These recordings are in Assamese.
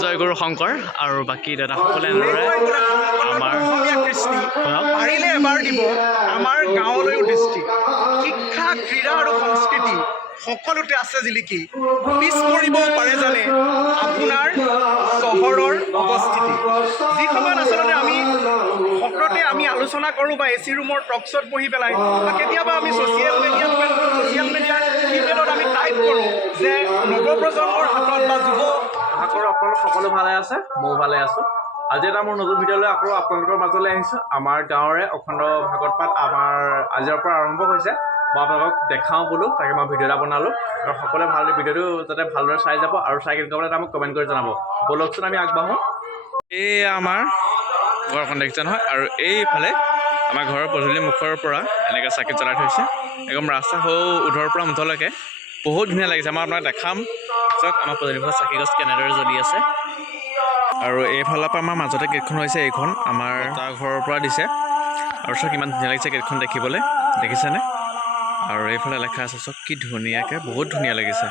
জয়গুৰু শংকৰ আৰু বাকী দাদাসকলে এনেদৰে আমাৰ কৃষ্টি পাৰিলে এবাৰ দিব আমাৰ গাঁৱলৈও দৃষ্টি শিক্ষা ক্ৰীড়া আৰু সংস্কৃতি সকলোতে আছে জিলিকি পিছ পৰিবও পাৰে জানে আপোনাৰ চহৰৰ অৱস্থিতি যি সময়ত আচলতে আমি সকলোতে আমি আলোচনা কৰোঁ বা এচি ৰুমৰ টকশ্বত বহি পেলাই বা কেতিয়াবা আমি ছ'চিয়েল মিডিয়াত ইমেইলত আমি টাইপ কৰোঁ যে নৱপ্ৰজন্মৰ হাতত বা যুৱ আশা কৰোঁ আপোনালোক সকলো ভালে আছে ময়ো ভালে আছোঁ আজি এটা মোৰ নতুন ভিডিঅ'লৈ আকৌ আপোনালোকৰ মাজলৈ আহিছোঁ আমাৰ গাঁৱৰে অখণ্ড ভাগৱত পাঠ আমাৰ আজিৰ পৰা আৰম্ভ হৈছে মই আপোনালোকক দেখাওঁ বোলো তাকে মই ভিডিঅ' এটা বনালোঁ আৰু সকলোৱে ভাল ভিডিঅ'টো যাতে ভালদৰে চাই যাব আৰু চাই কেনেকুৱা পালে এটা মোক কমেণ্ট কৰি জনাব ব'লকচোন আমি আগবাঢ়োঁ এয়া আমাৰ ঘৰখন দেখিছে নহয় আৰু এইফালে আমাৰ ঘৰৰ পদূলি মুখৰ পৰা এনেকৈ চাকি জ্বলাই থৈছে একদম ৰাস্তা সৌ উধৰ পৰা মুঠলৈকে বহুত ধুনীয়া লাগিছে মই আপোনাক দেখাম চাওক আমাৰ পদূলি মুখত চাকি গছ কেনেদৰে জ্বলি আছে আৰু এইফালৰ পৰা আমাৰ মাজতে গেটখন হৈছে এইখন আমাৰ তাৰ ঘৰৰ পৰা দিছে আৰু চাওক কিমান ধুনীয়া লাগিছে গেটখন দেখিবলৈ দেখিছেনে আৰু এইফালে লেখা আছে চাওক কি ধুনীয়াকৈ বহুত ধুনীয়া লাগিছে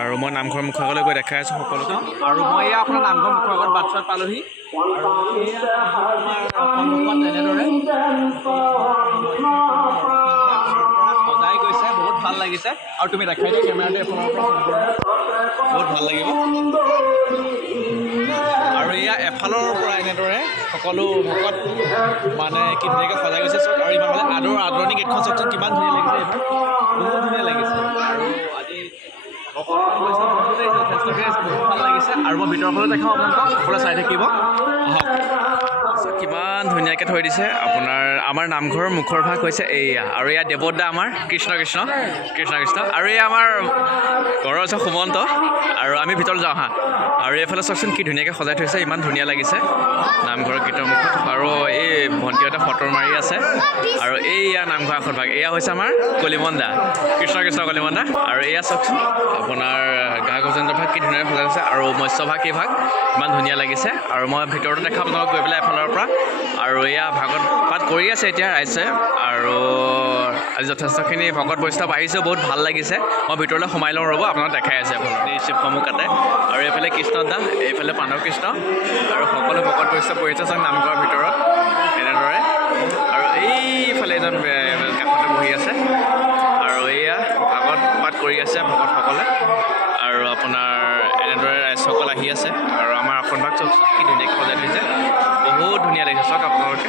আৰু মই নামঘৰ মুখৰ আগলৈ গৈ দেখাই আছোঁ সকলোকে আৰু মই এয়া আপোনাৰ নামঘৰ মুখৰ আগত বাট চাত পালোহি আৰু সন্মুখত এনেদৰে সজাই গৈছে বহুত ভাল লাগিছে আৰু তুমি দেখাই দিয়া কেমেৰাটো এফালৰ পৰা বহুত ভাল লাগিব আৰু এয়া এফালৰ পৰা এনেদৰে সকলো ভকত মানে কি ধুনীয়াকৈ সজাই গৈছে চাওক আৰু ইমান আদৰণি গেটখন চাওকচোন কিমান ধুনীয়া লাগিছে এইখন বহুত ধুনীয়া লাগিছে আৰু আজি যথেষ্ট বহুত ভাল লাগিছে আৰু মই ভিতৰৰ ফালে দেখাওঁ আপোনালোকক সকলোৱে চাই থাকিব আহক কিমান ধুনীয়াকৈ থৈ দিছে আপোনাৰ আমাৰ নামঘৰৰ মুখৰ ভাগ হৈছে এইয়া আৰু এয়া দেৱদা আমাৰ কৃষ্ণ কৃষ্ণ কৃষ্ণ কৃষ্ণ আৰু এয়া আমাৰ ঘৰৰ ওচৰত সুমন্ত আৰু আমি ভিতৰত যাওঁ হা আৰু এইফালে চাওকচোন কি ধুনীয়াকৈ সজাই থৈছে ইমান ধুনীয়া লাগিছে নামঘৰৰ গীতৰ মুখত আৰু এই ভণ্টিহঁতে ফটো মাৰি আছে আৰু এইয়া নামঘৰ আখৰ ভাগ এয়া হৈছে আমাৰ কলিমন্দা কৃষ্ণ কৃষ্ণ কলিমন্দা আৰু এয়া চাওকচোন আপোনাৰ গা গজেন্দ্ৰ ভাগ কি ধুনীয়াকৈ সজাই আছে আৰু মৎস্য ভাগ এই ভাগ ইমান ধুনীয়া লাগিছে আৰু মই ভিতৰতো দেখাম আপোনালোকক গৈ পেলাই এফালৰ পৰা আৰু এয়া ভাগৱত পাঠ কৰি আছে এতিয়া ৰাইজে আৰু আজি যথেষ্টখিনি ভকত বৈষ্ণৱ আহিছে বহুত ভাল লাগিছে মই ভিতৰলৈ সোমাই লওঁ ৰ'ব আপোনাক দেখাই আছে এফালে এই শিৱসমূহ কাটে আৰু এইফালে কৃষ্ণদা এইফালে পানৱ কৃষ্ণ আৰু সকলো ভকত বৈষ্ণৱ পৰিছে চাওক নামঘৰৰ ভিতৰত এনেদৰে আৰু এইফালে এজন কাষতে বহি আছে আৰু এয়া ভাগৱত পাঠ কৰি আছে ভকতসকলে আৰু আপোনাৰ এনেদৰে ৰাইজসকল আহি আছে আৰু আমাৰ আসনভাগ চাওক কি ধুনীয়াকৈ সজাই দিছে বহুত ধুনীয়া লাগিছে চাওক আপোনালোকে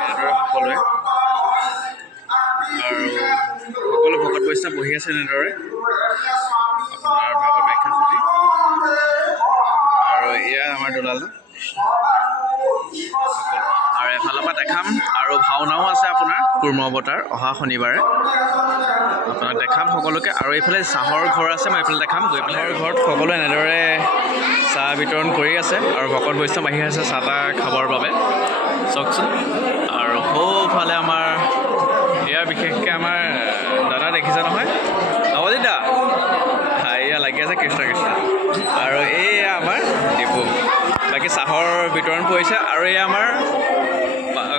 এনেদৰে সকলোৱে আৰু সকলো ভকত বৈষ্ণৱ বহি আছে এনেদৰে আপোনাৰ ভাগৱত ব্যাখ্যা চলি আৰু এয়া আমাৰ দলাল আৰু এফালৰ পৰা দেখাম আৰু ভাওনাও আছে আপোনাৰ কুৰ্ম অৱতাৰ অহা শনিবাৰে আপোনাক দেখাম সকলোকে আৰু এইফালে চাহৰ ঘৰ আছে মই এইফালে দেখাম গৈ পেলাই ঘৰত সকলোৱে এনেদৰে চাহ বিতৰণ কৰি আছে আৰু ভকত বৈষ্ণৱ আহি আছে চাহ তাহ খাবৰ বাবে চাওকচোন আৰু সৌফালে আমাৰ ইয়াৰ বিশেষকৈ আমাৰ দাদা দেখিছে নহয় নৱজিত দা এয়া লাগি আছে কৃষ্ণ কৃষ্ণ আৰু এয়া আমাৰ ডিপু বাকী চাহৰ বিতৰণ পৰিছে আৰু এয়া আমাৰ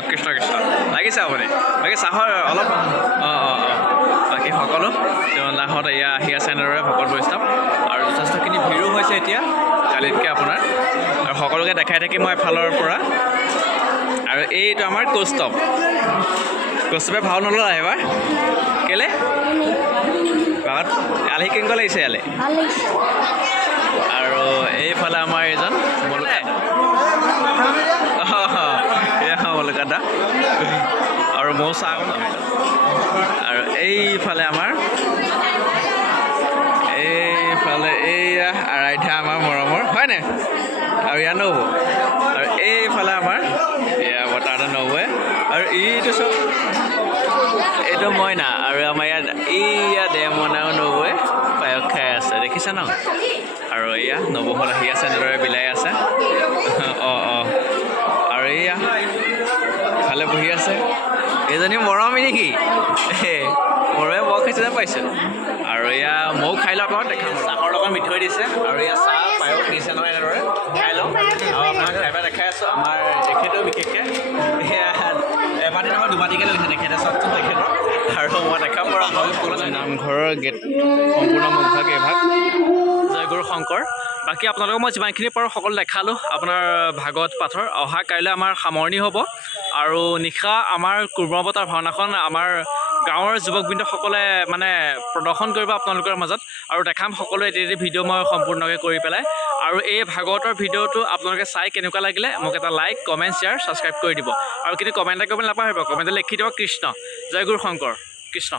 কৃষ্ণ কৃষ্ণ লাগিছে আপুনি বাকী চাহৰ অলপ বাকী সকলো লাহত এয়া আহি আছে এনেদৰে ভকত বৈষ্ণৱ আৰু যথেষ্টখিনি ভিৰো হৈছে এতিয়া কালিতকৈ আপোনাৰ আৰু সকলোকে দেখাই থাকি মই এফালৰ পৰা আৰু এইটো আমাৰ কৌস্তৱে ভাও নল'লা এবাৰ কেলে গাঁৱত আলহী কেনেকুৱা লাগিছে ইয়ালৈ আৰু এইফালে আমাৰ এইজন মলুকা আৰু মৌ চাহ আৰু এইফালে আমাৰ এইয়া আৰাধ্যা আমাৰ মৰমৰ হয়নে আৰু এয়া নবৌ আৰু এইফালে আমাৰ এয়া বতাহতে নবৌৱে আৰু এইটো চব এইটো মইনা আৰু আমাৰ ইয়াত এইয়া দেমনাও নবৌৱে পায়স খাই আছে দেখিছা ন আৰু এয়া নবৌহঁত আহি আছে এনেদৰে বিলাই আছে আৰু এয়া ভালে বহি আছে এইজনী মৰমী নেকি মৰমে বৰ খাইছে যেন পাইছোঁ আৰু এয়া ময়ো খাই লওঁ আপোনাক দেখাম চাহৰ লগত মিঠৈ দিছে আৰু এয়া চাহ পায়স দিছে নহয় এনেদৰে খাই লওঁ আৰু আপোনাক খাই পেলাই দেখাই আছোঁ আমাৰ তেখেতেও বিশেষকৈ সেয়া এবাটি নহয় দুবাটিকৈ লৈছে তেখেতে চাওকচোন তেখেতৰ আৰু মই দেখাম বাৰু আপোনালোক নামঘৰৰ গেট সম্পূৰ্ণ মুখভাগ এভাগ গুৰু শংকৰ। বাকী আপোনালোকক মই যিমানখিনি পাৰোঁ সকলো দেখালোঁ আপোনাৰ ভাগৱত পাঠৰ। অহা কাইলৈ আমাৰ সামৰণি হ'ব আৰু নিশা আমাৰ কুৰ্মৱতাৰ ভাওনাখন আমাৰ গাঁৱৰ যুৱকবৃন্দসকলে মানে প্ৰদৰ্শন কৰিব আপোনালোকৰ মাজত আৰু দেখাম সকলোৱে এটি ভিডিঅ' মই সম্পূৰ্ণকৈ কৰি পেলাই। আৰু এই ভাগৱতৰ ভিডিঅ'টো আপোনালোকে চাই কেনেকুৱা লাগিলে মোক এটা লাইক কমেণ্ট শ্বেয়াৰ ছাবস্ক্ৰাইব কৰি দিব আৰু কিন্তু কমেণ্ট এটা কৰিবলৈ নাপাহৰিব। কমেণ্টত লিখি দিব কৃষ্ণ। জয় গুৰু শংকৰ। কৃষ্ণ।